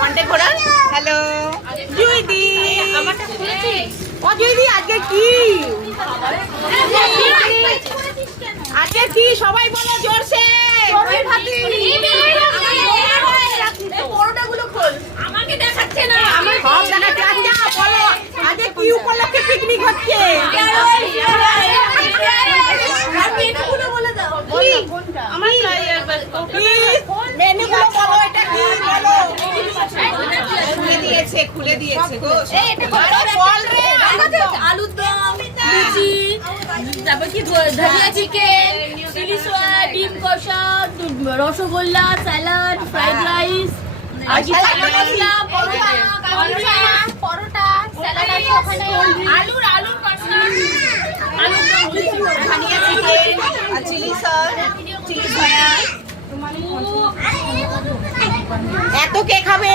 Contact করা। Hello জুইদি, ও জুইদি আজকে কি, আজকে কি সবাই বলো জোরসে। পরোটাগুলো খোল, আমাকে দেখাচ্ছে না। সব দেখাচ্ছে। আচ্ছা বলো আজকে কি উপলক্ষে পিকনিক হচ্ছে? মেনুগুলো বলো, এটা কি বলো। খুলে দিয়েছে গো। আলুর দম, লুচি, তারপর কি ধনিয়া চিকেন, চিলি সয়া, ডিম কষা, রসগোল্লা, স্যালাড, ফ্রাইড রাইস, পরোটা, স্যালাড আছে ওখানে, আলুর কষা, আলুর দম, ধনিয়া চিকেন আর চিলি সস, চিলি সয়া। এত কে খাবে?